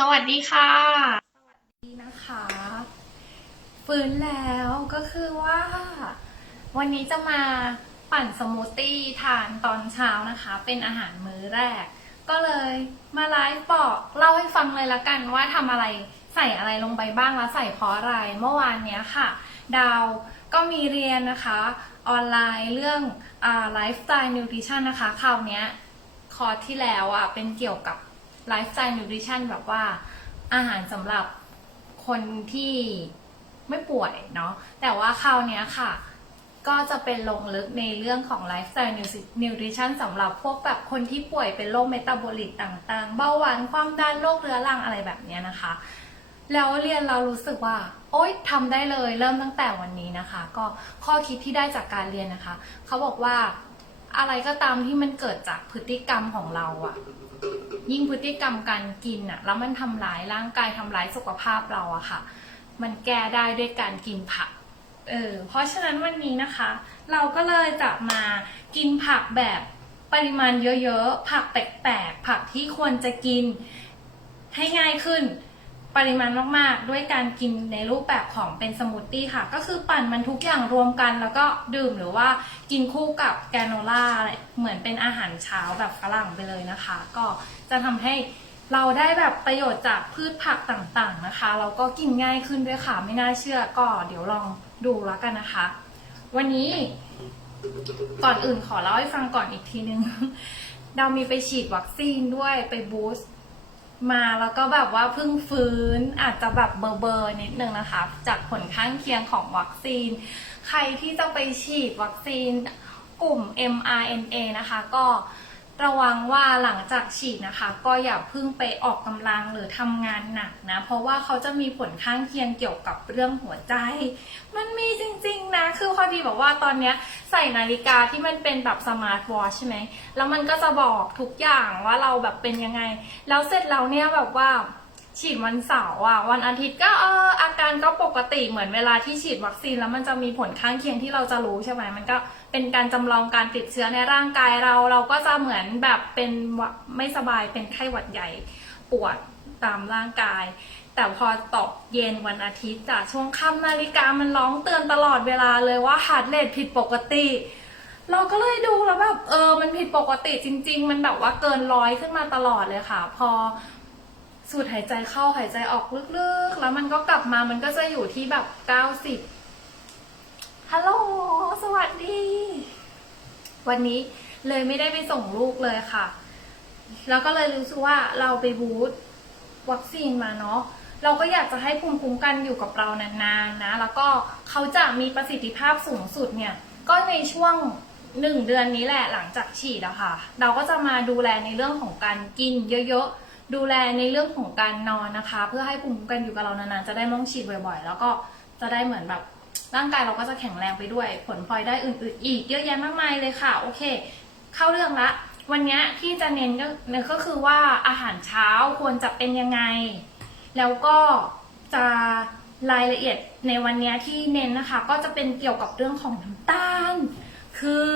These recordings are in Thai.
สวัสดีค่ะ สวัสดีนะคะ ฟื้นแล้วก็คือว่า วันนี้จะมาปั่นสมูทตี้ทานตอนเช้านะคะ เป็นอาหารมื้อแรก ก็เลยมาไลฟ์บอกเล่าให้ฟังเลยละกันว่าทำอะไรใส่อะไรลงไปบ้างแล้วใส่เพราะอะไรเมื่อวานเนี้ยค่ะ ดาวก็มีเรียนนะคะ ออนไลน์เรื่องไลฟ์สไตล์นิวทริชั่นนะคะคราวเนี้ยคอร์สที่แล้วอะเป็นเกี่ยวกับ ไลฟ์สไตล์นิวทริชั่นแบบว่าอาหารสำหรับคนที่ไม่ป่วยเนาะแต่ว่าคราวเนี้ยค่ะ ก็จะเป็นลงลึกในเรื่องของไลฟ์สไตล์นิวทริชั่นสำหรับพวกแบบคนที่ป่วยเป็นโรคเมตาบอลิกต่างๆ เบาหวานความดันโรคเรื้อรังอะไรแบบเนี้ยนะคะ แล้วเรียนเรารู้สึกว่า โอ๊ยทำได้เลยเริ่มตั้งแต่วันนี้นะคะ ก็ข้อคิดที่ได้จากการเรียนนะคะ เขาบอกว่าอะไรก็ตามที่มันเกิดจากพฤติกรรมของเราอะ ยิ่งพฤติกรรมการกินอะแล้วมันทำร้ายร่างกายทำร้ายสุขภาพเราอะค่ะ มันแก้ได้ด้วยการกินผักเออเพราะฉะนั้นวันนี้นะคะ เราก็เลยจะมากินผักแบบปริมาณเยอะๆ ผักแปลกๆ ผักที่ควรจะกินให้ง่ายขึ้น ปริมาณมากๆ ด้วยการกินในรูปแบบของเป็นสมูทตี้ค่ะ ก็คือปั่นมันทุกอย่างรวมกัน แล้วก็ดื่มหรือว่ากินคู่กับแกรโนล่าอะไรเหมือนเป็นอาหารเช้าแบบฝรั่งไปเลยนะคะ ก็จะทำให้เราได้แบบประโยชน์จากพืชผักต่างๆนะคะแล้วก็กินง่ายขึ้นด้วยค่ะ ไม่น่าเชื่อก็เดี๋ยวลองดูแล้วกันนะคะ วันนี้ก่อนอื่นขอเล่าให้ฟังก่อนอีกทีนึง เรามีไปฉีดวัคซีนด้วยไปบูสต์ มาแล้วก็แบบว่าเพิ่งฟื้นอาจจะแบบเบอร์เบอร์นิดนึงนะคะ จากผลข้างเคียงของวัคซีน ใครที่จะไปฉีดวัคซีนกลุ่ม mRNA นะคะ ก็ ระวังว่าหลังจากฉีดนะคะ ก็อย่าเพิ่งไปออกกำลังหรือทำงานหนักนะ เพราะว่าเขาจะมีผลข้างเคียงเกี่ยวกับเรื่องหัวใจ มันมีจริงๆนะ คือพอดีบอกว่าตอนเนี้ยใส่นาฬิกาที่มันเป็นแบบสมาร์ทวอชใช่ไหม แล้วมันก็จะบอกทุกอย่างว่าเราแบบเป็นยังไง แล้วเสร็จแล้วเนี่ยแบบว่า ฉีดวันเสาร์อะวันอาทิตย์ก็เอออาการก็ปกติเหมือนเวลาที่ฉีดวัคซีนแล้วมันจะมีผลข้างเคียงที่เราจะรู้ใช่ไหมมันก็เป็นการจำลองการติดเชื้อในร่างกายเราเราก็จะเหมือนแบบเป็นวัดไม่สบายเป็นไข้หวัดใหญ่ปวดตามร่างกาย แต่พอตกเย็นวันอาทิตย์จากช่วงค่ำนาฬิกามันร้องเตือนตลอดเวลาเลยว่าฮาร์ดเรทผิดปกติ เราก็เลยดูแล้วแบบเออมันผิดปกติจริง ๆ มันแบบว่าเกินร้อยขึ้นมาตลอดเลยค่ะ พอ สูดหายใจเข้าหายใจออกลึกๆ แล้วมันก็กลับมามันก็จะอยู่ที่แบบเก้าสิบฮัลโหลสวัสดี วันนี้เลยไม่ได้ไปส่งลูกเลยค่ะ แล้วก็เลยรู้สึกว่าเราไปบูธวัคซีนมาเนาะเราก็อยากจะให้ภูมิคุ้มกันอยู่กับเรานานๆนะ แล้วก็เขาจะมีประสิทธิภาพสูงสุดเนี่ย ก็ในช่วงหนึ่งเดือนนี้แหละหลังจากฉีดอะค่ะ เราก็จะมาดูแลในเรื่องของการกินเยอะๆ ดูแลในเรื่องของการนอนนะคะ เพื่อให้ภูมิคุ้มกันอยู่กับเรานานๆจะได้ม้องฉีดบ่อยๆ แล้วก็จะได้เหมือนแบบร่างกายเราก็จะแข็งแรงไปด้วย ผลพลอยได้อื่นๆ อีกเยอะแยะมากมายเลยค่ะ โอเค เข้าเรื่องละ วันนี้ที่จะเน้นก็ก็คือว่าอาหารเช้าควรจะเป็นยังไง แล้วก็จะรายละเอียดในวันนี้ที่เน้นนะคะ ก็จะเป็นเกี่ยวกับเรื่องของน้ำตาล คือ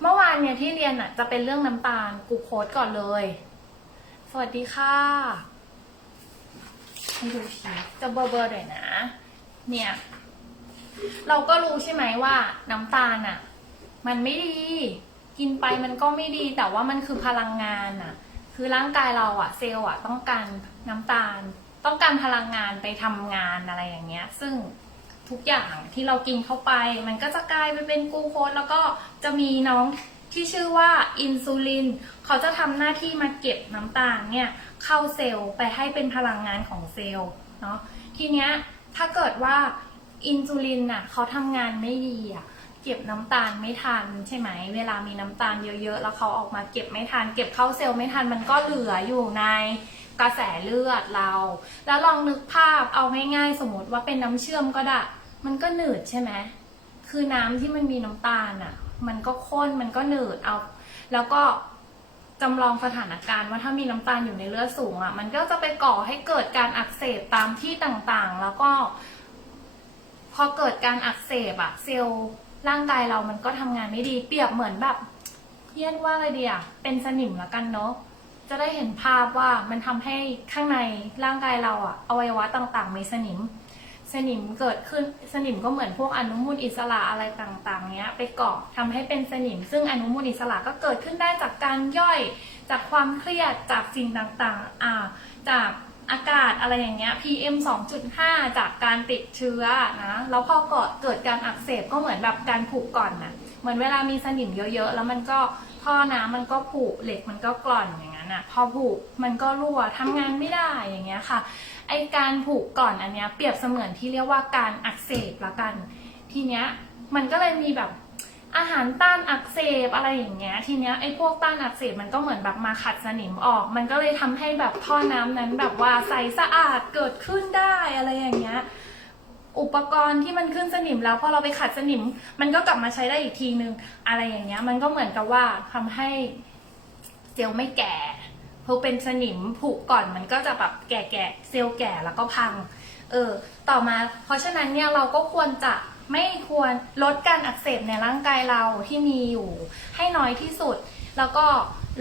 เมื่อวานเนี่ยที่เรียนอะจะเป็นเรื่องน้ำตาลกูโคสก่อนเลย สวัสดีค่ะให้ดูชีจะเบอร์เบอร์หน่อยนะ เนี่ย เราก็รู้ใช่ไหมว่าน้ำตาลอะมันไม่ดี กินไปมันก็ไม่ดี แต่ว่ามันคือพลังงานอะคือร่างกายเราอะเซลล์อะต้องการน้ำตาล ต้องการพลังงานไปทำงานอะไรอย่างเงี้ย ซึ่งทุกอย่างที่เรากินเข้าไป มันก็จะกลายไปเป็นกลูโคสแล้วก็จะมีน้อง ที่ชื่อว่าอินซูลิน เขาจะทำหน้าที่มาเก็บน้ำตาลเนี่ยเข้าเซลล์ไปให้เป็นพลังงานของเซลล์เนาะทีเนี้ยถ้าเกิดว่าอินซูลินน่ะเขาทำงานไม่ดีอะเก็บน้ำตาลไม่ทันใช่ไหม เวลามีน้ำตาลเยอะๆ แล้วเขาออกมาเก็บไม่ทัน เก็บเข้าเซลล์ไม่ทัน มันก็เหลืออยู่ในกระแสเลือดเรา แล้วลองนึกภาพเอาง่ายๆ สมมติว่าเป็นน้ำเชื่อมก็ได้ มันก็หนืดใช่ไหม คือน้ำที่มันมีน้ำตาลอะ มันก็ข้นมันก็หนืดเอา แล้วก็จำลองสถานการณ์ว่าถ้ามีน้ำตาลอยู่ในเลือดสูงอะ มันก็จะไปก่อให้เกิดการอักเสบตามที่ต่างๆ แล้วก็ พอเกิดการอักเสบอะเซลล์ร่างกายเรามันก็ทำงานไม่ดีเปรียบเหมือนแบบเรียกว่าอะไรดีอะเป็นสนิมแล้วกันเนาะจะได้เห็นภาพว่ามันทำให้ข้างในร่างกายเราอะอวัยวะต่างๆ มีสนิม สนิมเกิดขึ้นสนิมก็เหมือนพวกอนุมูลอิสระอะไรต่างๆเนี้ยไปเกาะทำให้เป็นสนิม ซึ่งอนุมูลอิสระก็เกิดขึ้นได้จากการย่อยจากความเครียดจากสิ่งต่างๆอ่าจากอากาศอะไรอย่างเงี้ย PM 2.5 จากการติดเชื้อนะแล้วพอเกิดเกิดการอักเสบก็เหมือนแบบการผุก่อนนะเหมือนเวลามีสนิมเยอะๆ แล้วมันก็ท่อน้ำมันก็ผุเหล็กมันก็กร่อนอย่างนั้นอะพอผุมันก็รั่วทำงานไม่ได้อย่างเงี้ยค่ะ ไอการผูกก่อนอันเนี้ยเปรียบเสมือนที่เรียกว่าการอักเสบละกัน ทีเนี้ยมันก็เลยมีแบบอาหารต้านอักเสบอะไรอย่างเงี้ย ทีเนี้ยไอพวกต้านอักเสบมันก็เหมือนแบบมาขัดสนิมออก มันก็เลยทำให้แบบท่อน้ำนั้นแบบว่าใสสะอาดเกิดขึ้นได้อะไรอย่างเงี้ย อุปกรณ์ที่มันขึ้นสนิมแล้วพอเราไปขัดสนิม มันก็กลับมาใช้ได้อีกทีนึง อะไรอย่างเงี้ย มันก็เหมือนกับว่าทำให้เซลล์ไม่แก่ พราเป็นสนิมผุก่อนมันก็จะแบบแก่ๆเซลล์แก่แล้วก็พัง เออ ต่อมา เพราะฉะนั้นเนี่ยเราก็ควรจะไม่ควรลดการอักเสบในร่างกายเราที่มีอยู่ให้น้อยที่สุด แล้วก็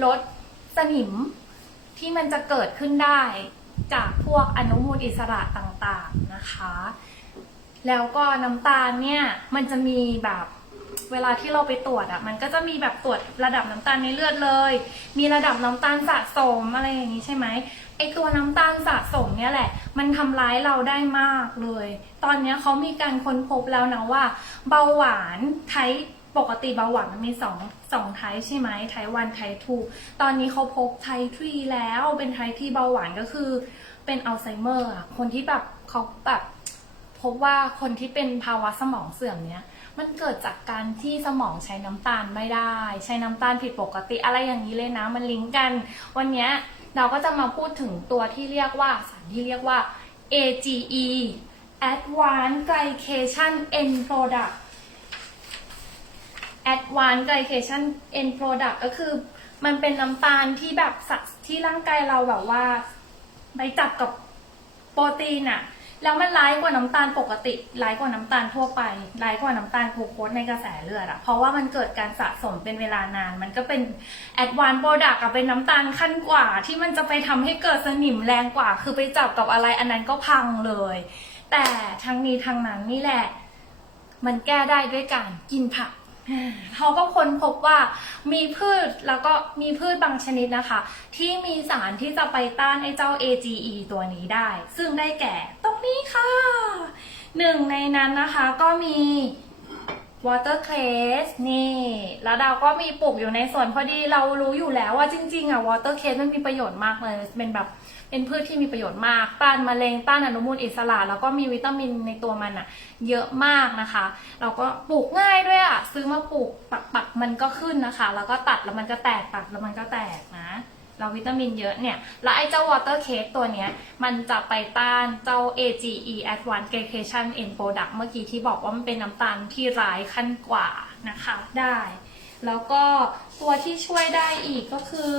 ลดสนิมที่มันจะเกิดขึ้นได้จากพวกอนุมูลอิสระต่างๆนะคะ แล้วก็น้ำตาลเนี่ยมันจะมีแบบ เวลาที่เราไปตรวจอะ่ะมันก็จะมีแบบตรวจระดับน้ำตาลในเลือดเลย มีระดับน้ำตาลสะสมอะไรอย่างนี้ใช่ไหมไอตัวน้ำตาลสะสมเนี่ยแหละ มันทำร้ายเราได้มากเลย ตอนเนี้ยเขามีการค้นพบแล้วนะว่า เบาหวานไทปกติเบาหวานมันมีสองสองไทใช่ไหมไทวันไททูตอนนี้เขาพบไททรีแล้วเป็นไทที่เบาหวานก็คือเป็นอัลไซเมอร์อะคนที่แบบเขาแบบพบว่าคนที่เป็นภาวะสมองเสื่อมเนี้ย มันเกิดจากการที่สมองใช้น้ำตาลไม่ได้ ใช้น้ำตาลผิดปกติอะไรอย่างนี้เลยนะ มันลิงก์กัน วันนี้เราก็จะมาพูดถึงตัวที่เรียกว่าสารที่เรียกว่า AGE Advanced Glycation End Product Advanced Glycation End Product ก็คือมันเป็นน้ำตาลที่แบบสัตว์ที่ร่างกายเราแบบว่า ไปจับกับโปรตีนอะ แล้วมันร้ายกว่าน้ำตาลปกติ ร้ายกว่าน้ำตาลทั่วไป ร้ายกว่าน้ำตาลกลูโคสในกระแสเลือดอะเพราะว่ามันเกิดการสะสมเป็นเวลานาน มันก็เป็นแอดวานโปรดักต์อะเป็นน้ำตาลขั้นกว่า ที่มันจะไปทำให้เกิดสนิมแรงกว่า คือไปจับกับอะไรอันนั้นก็พังเลย แต่ทั้งนี้ทั้งนั้นนี่แหละ มันแก้ได้ด้วยการกินผัก เขาก็ค้นพบว่ามีพืชแล้วก็มีพืชบางชนิดนะคะ ที่มีสารที่จะไปต้านไอ้เจ้า AGE ตัวนี้ได้ ซึ่งได้แก่ตรงนี้ค่ะหนึ่งในนั้นนะคะก็มี watercress นี่ แล้วเราก็มีปลูกอยู่ในสวนพอดีเรารู้อยู่แล้วว่าจริงๆอะ watercress มันมีประโยชน์มากเลยเป็นแบบเป็นพืชที่มีประโยชน์มาก ต้านมะเร็งต้านอนุมูลอิสระ แล้วก็มีวิตามินในตัวมันอะ เยอะมากนะคะ เราก็ปลูกง่ายด้วยอะ ซื้อมาปลูกปักปักๆมันก็ขึ้นนะคะ แล้วก็ตัดแล้วมันก็แตกตัดแล้วมันก็แตกนะ เราวิตามินเยอะเนี่ย แล้วไอ้เจ้า water cake ตัวเนี้ย มันจะไปต้านเจ้า AGE Advanced Glycation End Product เมื่อกี้ที่บอกว่ามันเป็นน้ำตาลที่ร้ายขั้นกว่านะคะได้ แล้วก็ตัวที่ช่วยได้อีกก็คือ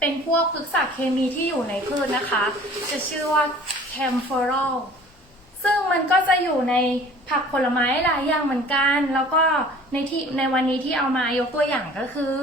เป็นพวกพฤกษเคมีที่อยู่ในพืชนะคะ จะชื่อว่า camphorol ซึ่งมันก็จะอยู่ในผักผลไม้หลายอย่างเหมือนกัน แล้วก็ในที่ในวันนี้ที่เอามายกตัวอย่างก็คือ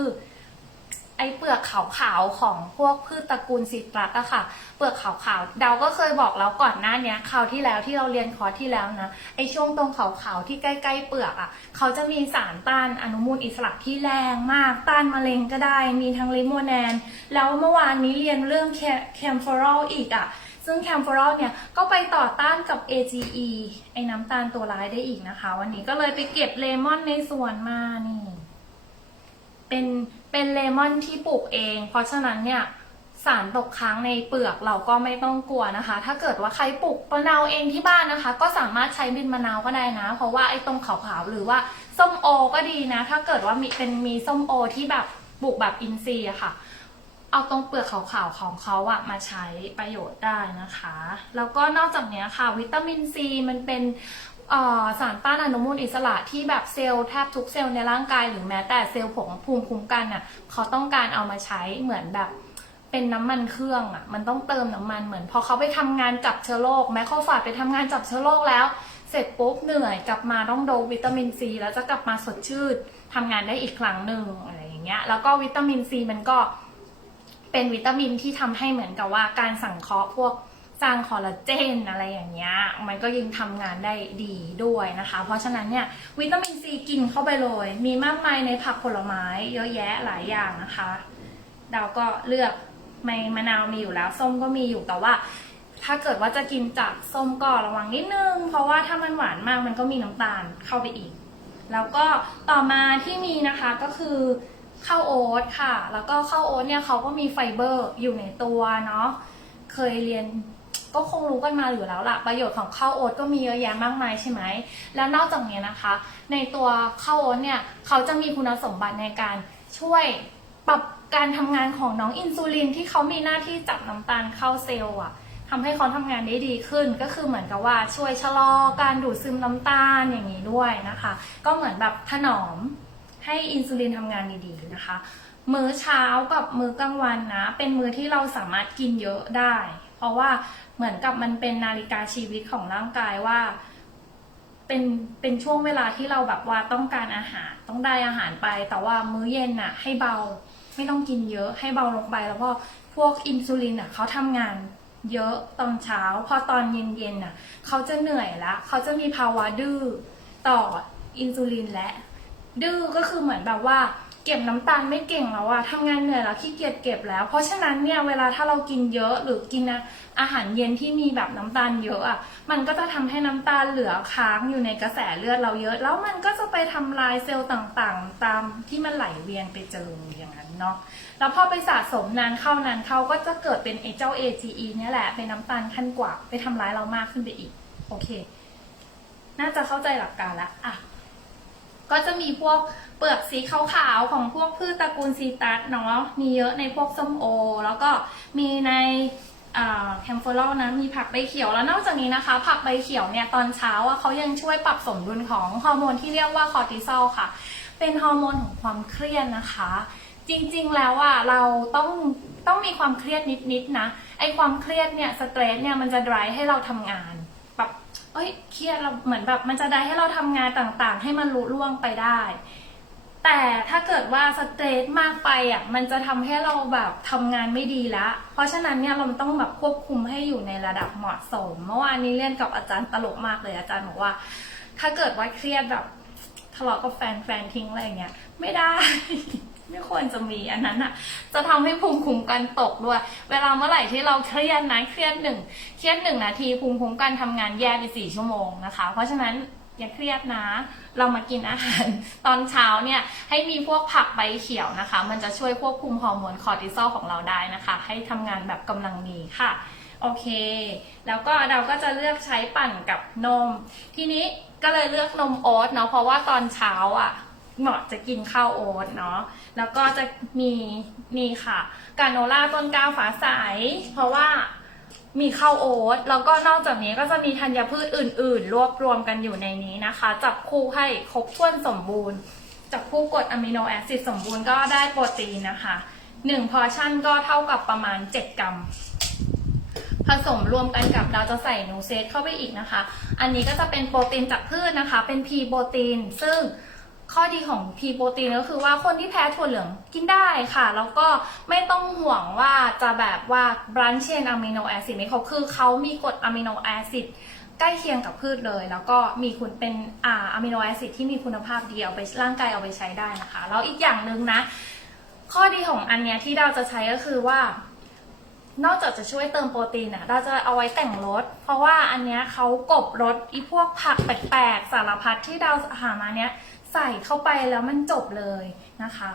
ไอเปลือกขาวๆของพวกพืชตระกูลซิตรัสอะค่ะ เปลือกขาวๆ เดาก็เคยบอกแล้วก่อนหน้าเนี้ยคราวที่แล้วที่เราเรียนคอร์สที่แล้วนะ ไอช่วงตรงขาวๆที่ใกล้ๆเปลือกอะเขาจะมีสารต้านอนุมูลอิสระที่แรงมาก ต้านมะเร็งก็ได้ มีทั้งลิโมแนน แล้วเมื่อวานนี้เรียนเรื่องแคมฟอรอลอีกอะซึ่งแคมฟอรอลเนี่ยก็ไปต่อต้านกับ AGE ไอ้น้ำตาลตัวร้ายได้อีกนะคะ วันนี้ก็เลยไปเก็บเลมอนในสวนมานี่ เป็น เป็นเลมอนที่ปลูกเอง เพราะฉะนั้นเนี่ยสารตกค้างในเปลือกเราก็ไม่ต้องกลัวนะคะ ถ้าเกิดว่าใครปลูกมะนาวเองที่บ้านนะคะ ก็สามารถใช้เป็นมะนาวก็ได้นะ เพราะว่าไอ้ตรงขาวๆหรือว่าส้มโอก็ดีนะ ถ้าเกิดว่ามีเป็นมีส้มโอที่แบบปลูกแบบอินทรีย์อะค่ะ เอาตรงเปลือกขาวๆของเขาอะมาใช้ประโยชน์ได้นะคะ แล้วก็นอกจากนี้ค่ะ วิตามินซีมันเป็น สารต้านอนุมูลอิสระที่แบบเซลล์แทบทุกเซลล์ในร่างกายหรือแม้แต่เซลล์ผงภูมิคุ้มกันอะเขาต้องการเอามาใช้เหมือนแบบเป็นน้ำมันเครื่องอะมันต้องเติมน้ำมันเหมือน พอเขาไปทำงานจับเชื้อโรคแม้เขาฝาดไปทำงานจับเชื้อโรคแล้ว เสร็จปุ๊บเหนื่อยกลับมาต้องโดบวิตามินซีแล้วจะกลับมาสดชื่นทำงานได้อีกครั้งหนึ่งอะไรอย่างเงี้ยแล้วก็วิตามินซีมันก็เป็นวิตามินที่ทำให้เหมือนกับว่าการสังเคราะห์พวก สร้างคอลลาเจนอะไรอย่างเงี้ย มันก็ยิ่งทำงานได้ดีด้วยนะคะ เพราะฉะนั้นเนี่ยวิตามินซีกินเข้าไปเลย มีมากมายในผักผลไม้เยอะแยะหลายอย่างนะคะ เราก็เลือกไม่มะนาวมีอยู่แล้ว ส้มก็มีอยู่แต่ว่า ถ้าเกิดว่าจะกินจากส้มก็ระวังนิดนึง เพราะว่าถ้ามันหวานมากมันก็มีน้ำตาลเข้าไปอีก แล้วก็ต่อมาที่มีนะคะก็คือข้าวโอ๊ตค่ะ แล้วก็ข้าวโอ๊ตเนี่ยเขาก็มีไฟเบอร์อยู่ในตัวเนาะเคยเรียน ก็คงรู้กันมาอยู่แล้วล่ะประโยชน์ของข้าวโอ๊ตก็มีเยอะแยะมากมายใช่ไหมแล้วนอกจากนี้นะคะ ในตัวข้าวโอ๊ตเนี่ยเขาจะมีคุณสมบัติในการช่วยปรับการทำงานของน้องอินซูลินที่เขามีหน้าที่จับน้ำตาลเข้าเซลล์อะทำให้เขาทำงานได้ดีขึ้นก็คือเหมือนกับว่าช่วยชะลอการดูดซึมน้ำตาลอย่างนี้ด้วยนะคะ ก็เหมือนแบบถนอมให้อินซูลินทำงานดีๆนะคะ มื้อเช้ากับมื้อกลางวันนะ เป็นมื้อที่เราสามารถกินเยอะได้ เพราะว่า เหมือนกับมันเป็นนาฬิกาชีวิตของร่างกายว่า เป็นเป็นช่วงเวลาที่เราแบบว่าต้องการอาหารต้องได้อาหารไป แต่ว่ามื้อเย็นน่ะ ให้เบาไม่ต้องกินเยอะให้เบาลงไป แล้วก็พวกอินซูลินน่ะเขาทำงานเยอะตอนเช้า พอตอนเย็นๆน่ะเขาจะเหนื่อยละเขาจะมีภาวะดื้อต่ออินซูลินและ ดื้อก็คือเหมือนแบบว่า เก็บน้ำตาลไม่เก่งแล้วอะทำงานเหนื่อยแล้วขี้เกียจเก็บแล้ว เพราะฉะนั้นเนี่ยเวลาถ้าเรากินเยอะหรือกินอาหารเย็นที่มีแบบน้ำตาลเยอะอะมันก็จะทำให้น้ำตาลเหลือค้างอยู่ในกระแสเลือดเราเยอะ แล้วมันก็จะไปทำลายเซลล์ต่างๆ ตามที่มันไหลเวียนไปเจออย่างนั้นเนาะแล้วพอไปสะสมนานเข้านานเข้าก็จะเกิดเป็นไอเจ้า AGE เนี่ยแหละเป็นน้ำตาลขั้นกว่าไปทำร้ายเรามากขึ้นไปอีกโอเค น่าจะเข้าใจหลักการแล้วอะ ก็จะมีพวกเปลือกสีขาวๆของพวกพืชตระกูลซีตัสเนาะมีเยอะในพวกส้มโอ แล้วก็มีในแคมโฟลนะมีผักใบเขียวแล้วนอกจากนี้นะคะ ผักใบเขียวเนี่ยตอนเช้าอะเขายังช่วยปรับสมดุลของฮอร์โมนที่เรียกว่าคอร์ติซอลค่ะ เป็นฮอร์โมนของความเครียดนะคะ จริงๆแล้วอะเราต้องต้องมีความเครียดนิดๆนะไอความเครียดเนี่ยสเตรสเนี่ยมันจะดรายให้เราทำงาน แบบเอ้ยเครียดเราเหมือนแบบ มันจะได้ให้เราทำงานต่างๆ ให้มันลุล่วงไปได้ แต่ถ้าเกิดว่าสเตรสมากไปอะมันจะทำให้เราแบบทำงานไม่ดีละเพราะฉะนั้นเนี่ยเราต้องแบบควบคุมให้อยู่ในระดับเหมาะสม เมื่อวานนี้เรียนกับอาจารย์ตลกมากเลยอาจารย์บอกว่า ถ้าเกิดว่าเครียดแบบทะเลาะกับแฟนแฟนทิ้งอะไรอย่างเงี้ยไม่ได้ ไม่ควรจะมีอันนั้นอะ จะทำให้ภูมิคุ้มกันตกด้วย เวลาเมื่อไหร่ที่เราเครียดนะเครียดหนึ่งเครียดหนึ่งนาทีภูมิคุ้มกันทำงานแย่ไปสี่ชั่วโมงนะคะ เพราะฉะนั้นอย่าเครียดนะ เรามากินอาหารตอนเช้าเนี่ยให้มีพวกผักใบเขียวนะคะ มันจะช่วยควบคุมฮอร์โมนคอร์ติซอลของเราได้นะคะ ให้ทำงานแบบกำลังดีค่ะ โอเค แล้วก็เราก็จะเลือกใช้ปั่นกับนม ทีนี้ก็เลยเลือกนมโอ๊ตเนาะ เพราะว่าตอนเช้าอะเหมาะจะกินข้าวโอ๊ตเนาะ แล้วก็จะมีนี่ค่ะ กาโนล่าต้นกล้าวฝาใส เพราะว่ามีข้าวโอ๊ตแล้วก็นอกจากนี้ก็จะมีธัญพืชอื่น ๆ รวบรวมกันอยู่ในนี้นะคะ จับคู่ให้ครบถ้วนสมบูรณ์ จับคู่กรดอะมิโนแอซิดสมบูรณ์ก็ได้โปรตีนนะคะหนึ่งพอชั่นก็เท่ากับประมาณ 7 กรัม ผสมรวมกันกับเราจะใส่นูเซตเข้าไปอีกนะคะ อันนี้ก็จะเป็นโปรตีนจากพืชนะคะ เป็นพีโปรตีน ซึ่ง ข้อดีของพีโปรตีนก็คือว่าคนที่แพ้ถั่วเหลืองกินได้ค่ะ แล้วก็ไม่ต้องห่วงว่าจะแบบว่าบรันเชนอะมิโนแอซิดไหม่ครบคือเขามีกรดอะมิโนแอซิดใกล้เคียงกับพืชเลย แล้วก็มีคุณเป็นอ่าอะมิโนแอซิดที่มีคุณภาพดีเอาไปร่างกายเอาไปใช้ได้นะคะแล้วอีกอย่างหนึ่งนะ ข้อดีของอันเนี้ยที่เราจะใช้ก็คือว่านอกจากจะช่วยเติมโปรตีนอะเราจะเอาไว้แต่งรส เพราะว่าอันเนี้ยเขากบรสอีพวกผักแปลกๆสารพัดที่เราหามาเนี้ย ใส่เข้าไปแล้วมันจบเลยนะคะ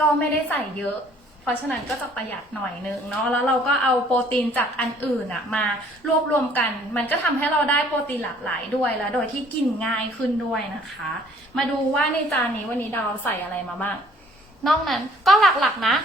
ก็ไม่ได้ใส่เยอะ เพราะฉะนั้นก็จะประหยัดหน่อยนึงเนาะแล้วเราก็เอาโปรตีนจากอันอื่นอะมารวบรวมกัน มันก็ทำให้เราได้โปรตีนหลากหลายด้วยแล้ว โดยที่กินง่ายขึ้นด้วยนะคะ มาดูว่าในจานนี้วันนี้เราใส่อะไรมาบ้างนอกนั้นก็หลักๆนะ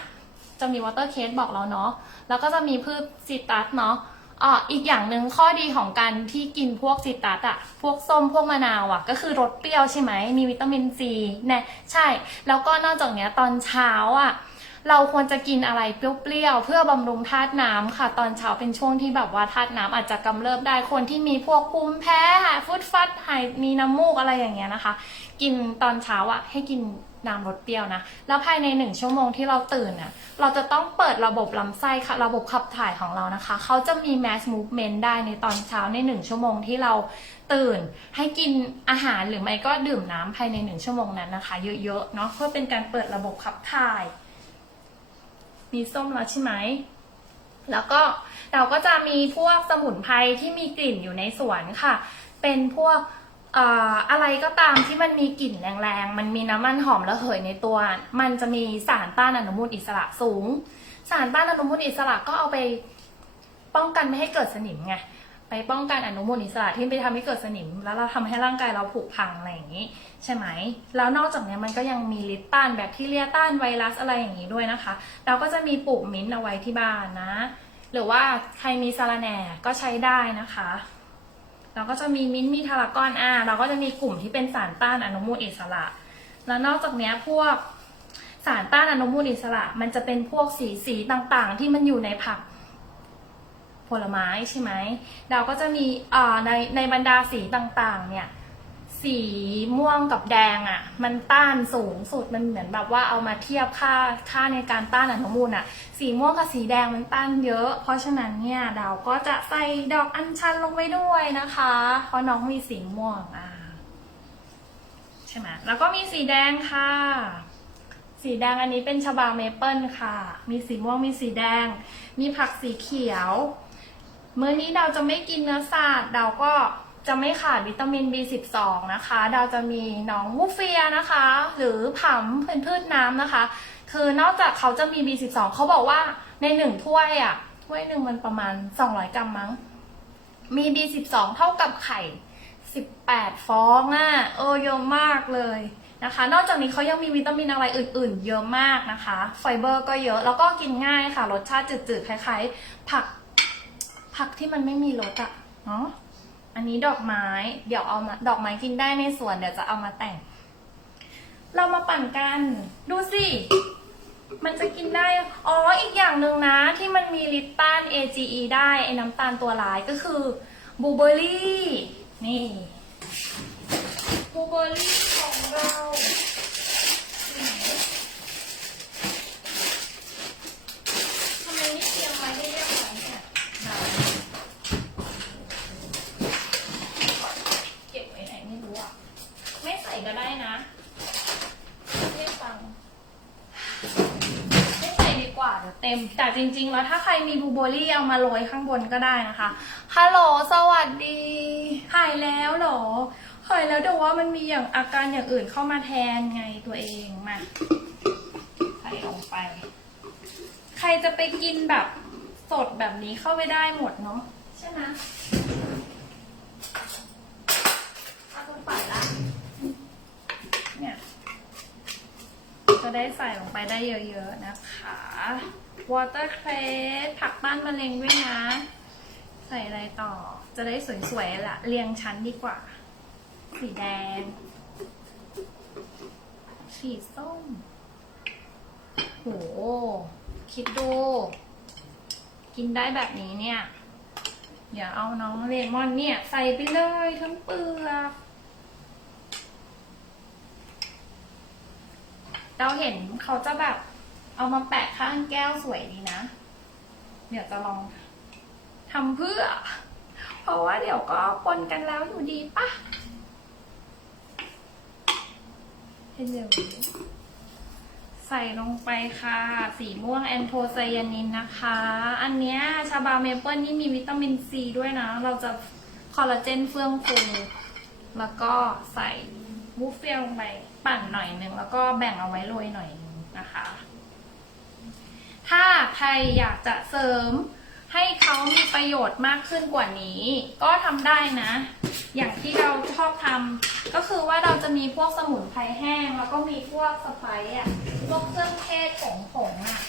จะมีวอเตอร์เคสบอกแล้วเนาะแล้วก็จะมีพืชซิตรัสเนาะ อ่ออีกอย่างหนึ่งข้อดีของการที่กินพวกซิตรัสอะพวกส้มพวกมะนาวอะก็คือรสเปรี้ยวใช่ไหมมีวิตามินซีแน่ใช่ แล้วก็นอกจากเนี้ยตอนเช้าอะเราควรจะกินอะไรเปรี้ยวๆเพื่อบำรุงธาตุน้ำค่ะ ตอนเช้าเป็นช่วงที่แบบว่าธาตุน้ำอาจจะกำเริบได้คนที่มีพวกภูมิแพ้ฟุดฟัดหายมีน้ำมูกอะไรอย่างเงี้ยนะคะ กินตอนเช้าอะให้กิน น้ำรสเปรี้ยวนะ แล้วภายในหนึ่งชั่วโมงที่เราตื่นน่ะ เราจะต้องเปิดระบบลำไส้ค่ะ ระบบขับถ่ายของเรานะคะ เขาจะมี mass movement ได้ในตอนเช้าในหนึ่งชั่วโมงที่เราตื่น ให้กินอาหารหรือไม่ก็ดื่มน้ำภายในหนึ่งชั่วโมงนั้นนะคะ เยอะๆเนาะ เพื่อเป็นการเปิดระบบขับถ่าย มีส้มแล้วใช่ไหม แล้วก็เราก็จะมีพวกสมุนไพรที่มีกลิ่นอยู่ในสวนค่ะ เป็นพวก อะไรก็ตามที่มันมีกลิ่นแรงๆ มันมีน้ำมันหอมระเหยในตัว มันจะมีสารต้านอนุมูลอิสระสูง สารต้านอนุมูลอิสระก็เอาไปป้องกันไม่ให้เกิดสนิมไง ไปป้องกันอนุมูลอิสระที่ไปทำให้เกิดสนิม แล้วเราทำให้ร่างกายเราผุพังอะไรอย่างนี้ ใช่ไหม แล้วนอกจากนี้มันก็ยังมีฤทธิ์ต้านแบคทีเรียต้านไวรัสอะไรอย่างนี้ด้วยนะคะ เราก็จะมีปลูกมิ้นท์เอาไว้ที่บ้านนะ หรือว่าใครมีสารแหน่ก็ใช้ได้นะคะ เราก็จะมีมิ้นท์มีทารากอนอ่าเราก็จะมีกลุ่มที่เป็นสารต้านอนุมูลอิสระ แล้วนอกจากนี้พวกสารต้านอนุมูลอิสระ มันจะเป็นพวกสีสีต่างๆ ที่มันอยู่ในผักผลไม้ใช่ไหมเราก็จะมีอ่าในในบรรดาสีต่างๆเนี่ย สีม่วงกับแดงอะ่ะ มันต้านสูงสุดมันเหมือนแบบว่าเอามาเทียบค่าค่าในการต้านอนุมูลอะ่ะ สีม่วงกับสีแดงมันต้านเยอะ เพราะฉะนั้นเนี่ยเราก็จะใส่ดอกอัญชันลงไปด้วยนะคะ เพราะน้องมีสีม่วงอ่าใช่ไหมแล้วก็มีสีแดงค่ะ สีแดงอันนี้เป็นชบาเมเปิลค่ะ มีสีม่วงมีสีแดง มีผักสีเขียว มื้อนี้เราจะไม่กินเนื้อสัตว์เราก็ จะไม่ขาดวิตามิน B12 นะคะเราจะมีน้องมูเฟียนะคะ หรือผำเป็นพืชน้ำนะคะ คือนอกจากเขาจะมี B12 เขาบอกว่าในหนึ่งถ้วยอะถ้วยหนึ่งมันประมาณ 200 กรัมมั้ง มี B12 เท่ากับไข่ 18 ฟองอะเออเยอะมากเลยนะคะ นอกจากนี้เขายังมีวิตามินอะไรอื่น ๆ เยอะมากนะคะ ไฟเบอร์ก็เยอะ แล้วก็กินง่ายค่ะ รสชาติจืดๆ คล้าย ๆ ผัก ผักที่มันไม่มีรสอะเนาะ อันนี้ดอกไม้ เดี๋ยวเอามาดอกไม้กินได้ในสวนเดี๋ยวจะเอามาแต่ง เรามาปั่นกัน ดูสิ มันจะกินได้ อ๋อ อีกอย่างหนึ่งนะ ที่มันมีลิปต้าน AGE ได้ไอ้น้ำตาลตัวร้ายก็คือบูเบอรี่ นี่บูเบอรี่ของเราทำไมไม่เตรียมไว้ได้เรียบร้อยเนี่ยได้เก็บไว้ไหนไม่รู้อะ ไม่ใส่ก็ได้นะไม่ฟัง ไม่ใส่ดีกว่าเดี๋ยวเต็ม แต่จริง ๆ แล้วถ้าใครมีบลูเบอร์รี่เอามาโรยข้างบนก็ได้นะคะ ฮัลโหล สวัสดีหายแล้วเหรอหายแล้วแต่ว่ามันมีอย่างอาการอย่างอื่นเข้ามาแทนไงตัวเอง มา ใส่ลงไป ใครจะไปกินแบบสดแบบนี้เข้าไปได้หมดเนาะใช่ไหมเอาคุณปัดละเนี่ยจะได้ใส่ลงไปได้เยอะๆนะคะ watercress ผักต้านมะเร็งด้วยนะ ใส่อะไรต่อ จะได้สวยๆละเรียงชั้นดีกว่า สีแดง สีส้ม โห คิดดู กินได้แบบนี้เนี่ยอย่าเอาน้องเลมอนเนี่ย ใส่ไปเลยทั้งเปลือกเราเห็นเขาจะแบบ เอามาแปะข้างแก้วสวยดีนะ เดี๋ยวจะลองทำเพื่อ เพราะว่าเดี๋ยวก็ปนกันแล้วอยู่ดีปะให้เร็วใส่ลงไปค่ะ สีม่วงแอนโทไซยานินนะคะ อันเนี้ยชาบาเมเปิลนี่มีวิตามินซีด้วยนะ เราจะคอลลาเจนเฟื่องฟูแล้วก็ใส่บูฟเฟียลงไปปั่นหน่อยหนึ่งแล้วก็แบ่งเอาไว้โรยหน่อยหนึงนะคะ ถ้าใครอยากจะเสริมให้เขามีประโยชน์มากขึ้นกว่านี้ ก็ทำได้นะ อย่างที่เราชอบทำก็คือว่าเราจะมีพวกสมุนไพรแห้ง แล้วก็มีพวกสไปซ์อะพวกเครื่องเทศผงผงๆอะ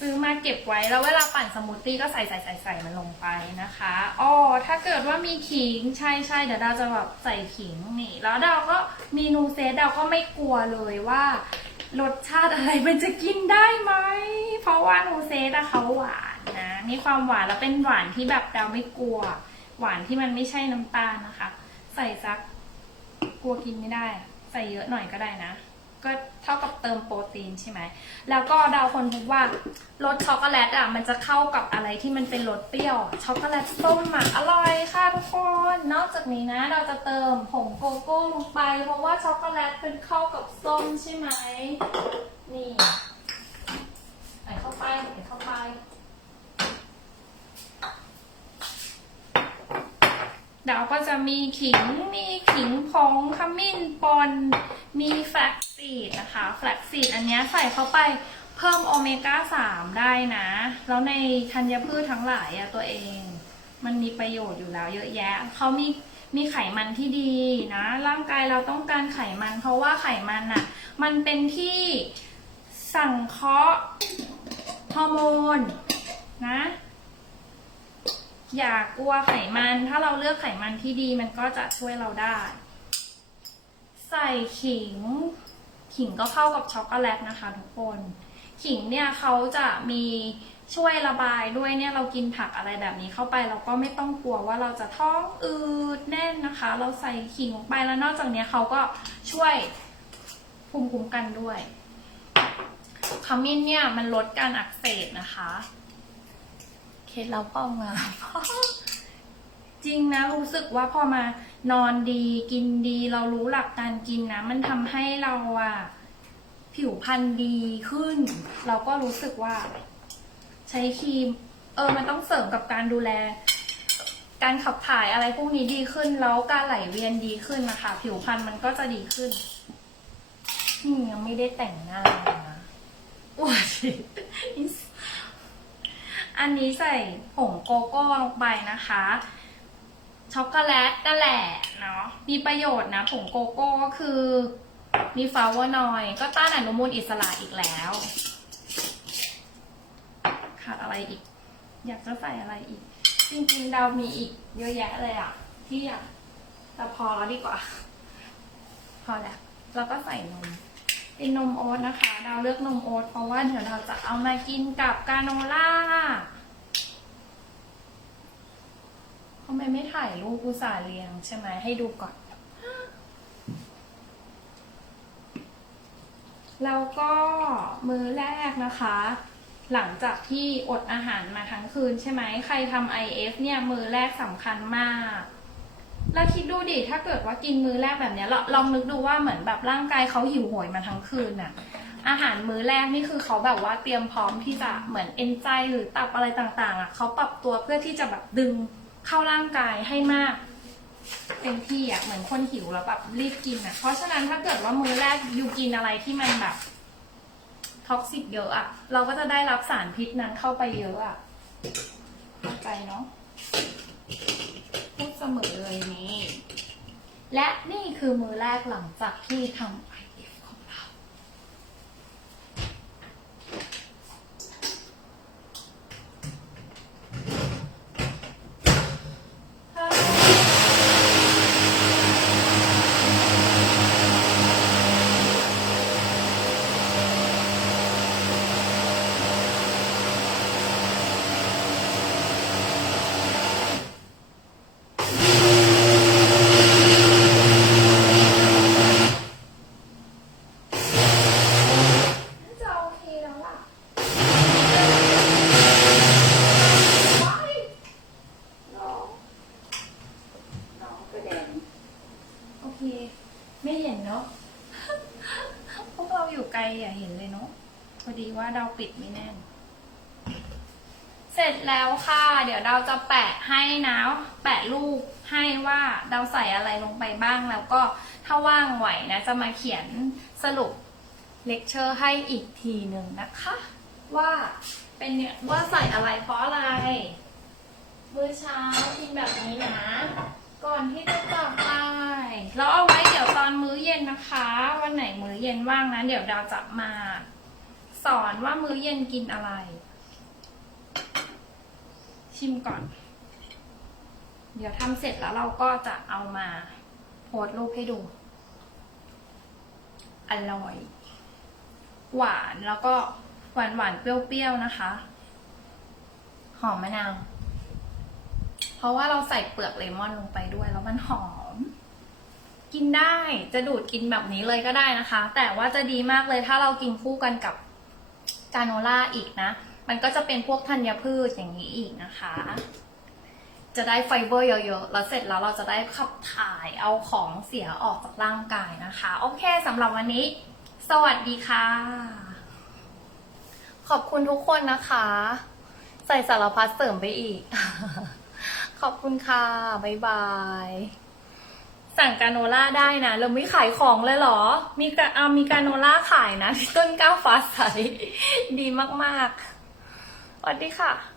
ซื้อมาเก็บไว้แล้วเวลาปั่นสมูทตี้ก็ใส่ใส่ใส่ใส่มันลงไปนะคะอ๋อถ้าเกิดว่ามีขิงใช่ใช่เดี๋ยวดาวจะแบบใส่ขิงนี่ แล้วดาวก็มีนูเซตดาวก็ไม่กลัวเลยว่า รสชาติอะไรมันจะกินได้ไหม เพราะว่านูเซตอะเขาหวานนะ มีความหวานแล้วเป็นหวานที่แบบเราไม่กลัว หวานที่มันไม่ใช่น้ำตาลนะคะ ใส่สักกลัวกินไม่ได้ ใส่เยอะหน่อยก็ได้นะ ก็เท่ากับเติมโปรตีนใช่ไหม แล้วก็ดาวคนพบว่ารสช็อกโกแลตอะมันจะเข้ากับอะไรที่มันเป็นรสเปรี้ยว ช็อกโกแลตส้มอะอร่อยค่ะทุกคน นอกจากนี้นะเราจะเติมผงโกโก้ลงไป เพราะว่าช็อกโกแลตเป็นเข้ากับส้มใช่ไหม นี่ใส่เข้าไปใส่เข้าไปดาวก็จะมีขิง มีขิงผงขมิ้นปนมีแฟก ซีดนะคะแฟลกซีดอันนี้ใส่เข้าไปเพิ่มโอเมก้า 3 ได้นะ แล้วในธัญพืชทั้งหลายอะตัวเอง มันมีประโยชน์อยู่แล้วเยอะแยะ เขามีมีไขมันที่ดีนะ ร่างกายเราต้องการไขมันเพราะว่าไขมันอะมันเป็นที่สั่งเคราะห์ฮอร์โมนนะ อย่ากลัวไขมัน ถ้าเราเลือกไขมันที่ดีมันก็จะช่วยเราได้ ใส่ขิง ขิงก็เข้ากับช็อกโกแลตนะคะทุกคน ขิงเนี่ยเขาจะมีช่วยระบายด้วยเนี่ยเรากินผักอะไรแบบนี้เข้าไปเราก็ไม่ต้องกลัวว่าเราจะท้องอืดแน่นนะคะ เราใส่ขิงลงไปแล้วนอกจากเนี้ยเขาก็ช่วยภูมิคุ้มกันด้วยขมิ้นเนี่ยมันลดการอักเสบนะคะเคล็ดลับเอามาจริงนะรู้สึกว่าพอมา นอนดีกินดีเรารู้หลักการกินนะ มันทำให้เราอะผิวพรรณดีขึ้น เราก็รู้สึกว่า ใช้ครีม เออ มันต้องเสริมกับการดูแล การขับถ่ายอะไรพวกนี้ดีขึ้น แล้วการไหลเวียนดีขึ้นนะคะ ผิวพรรณมันก็จะดีขึ้นนี่ยังไม่ได้แต่งหน้าเลยนะอวดอันนี้ใส่ผงโกโก้ลงไปนะคะ ช็อกโกแลตนั่นแหละเนาะมีประโยชน์นะผงโกโก้ก็คือ มีฟลาวโนอย ก็ต้านอนุมูลอิสระอีกแล้ว ขาดอะไรอีก อยากจะใส่อะไรอีก จริงๆเรามีอีกเยอะแยะเลยอะที่อยากแต่พอแล้วดีกว่า พอแล้วแล้วก็ใส่นมเป็นนมโอ๊ตนะคะ ดาวเลือกนมโอ๊ตเพราะว่าเดี๋ยวเราจะเอามากินกับกาโนล่าทำไมไม่ถ่ายรูปอุสาเรียงใช่ไหมให้ดูก่อน แล้วก็มื้อแรกนะคะ หลังจากที่อดอาหารมาทั้งคืนใช่ไหม ใครทำ IF เนี่ยมือแรกสำคัญมากแล้วคิดดูดิ ถ้าเกิดว่ากินมื้อแรกแบบเนี้ยลองลองนึกดูว่าเหมือนแบบร่างกายเขาหิวโหยมาทั้งคืนน่ะ อาหารมื้อแรกนี่คือเขาแบบว่าเตรียมพร้อมที่จะเหมือนเอนไซม์หรือตับอะไรต่างๆอะเขาปรับตัวเพื่อที่จะแบบดึง เข้าร่างกายให้มากเต็มที่อะเหมือนคนหิวแล้วแบบรีบกินอะ เพราะฉะนั้นถ้าเกิดว่ามื้อแรกอยู่กินอะไรที่มันแบบท็อกซิกเยอะอะ เราก็จะได้รับสารพิษนั้นเข้าไปเยอะอะเข้าใจเนาะพูดเสมอเลยนี่และนี่คือมือแรกหลังจากที่ทำ IF ของเรา น่าจะโอเคแล้วล่ะว้ายน้องน้องกระเด็นโอเค ไม่เห็นเนาะ พ วกเรอย่าเห็นเลยเนาะพอดีว่าเราปิดไม่แน่น เสร็จแล้วค่ะ เดี๋ยวเราจะแปะให้นะแปะรูปให้ว่าเราใส่อะไรลงไปบ้างแล้วก็ถ้าว่างไหวนะ จะมาเขียนสรุปเลคเชอร์ให้อีกทีหนึ่งนะคะ ว่าเป็นเนี่ยว่าใส่อะไรเพราะอะไรมื้อเช้ากินแบบนี้นะ ก่อนที่จะจากไปแล้วเอาไว้เดี๋ยวตอนมื้อเย็นนะคะ วันไหนมื้อเย็นว่างนะเดี๋ยวดาวจะมา สอนว่ามื้อเย็นกินอะไร ชิมก่อน เดี๋ยวทำเสร็จแล้วเราก็จะเอามาโพสรูปให้ดู อร่อย หวานแล้วก็หวานหวานเปรี้ยวๆนะคะ หอมมะนาว เพราะว่าเราใส่เปลือกเลมอนลงไปด้วยแล้วมันหอม กินได้จะดูดกินแบบนี้เลยก็ได้นะคะ แต่ว่าจะดีมากเลยถ้าเรากินคู่กันกับกาโนล่าอีกนะ มันก็จะเป็นพวกธัญพืชอย่างนี้อีกนะคะ จะได้ไฟเบอร์เยอะๆ แล้วเสร็จแล้วเราจะได้ขับถ่ายเอาของเสียออกจากร่างกายนะคะ โอเคสำหรับวันนี้ สวัสดีค่ะ ขอบคุณทุกคนนะคะ ใส่สารพัดเสริมไปอีก ขอบคุณค่ะบ๊ายบาย สั่งกาโนล่าได้นะ เราไม่ขายของเลยเหรอ มีกาอามีกาโนล่าขายนะที่ต้นก้าวฟ้าใส ดีมากๆสวัสดีค่ะ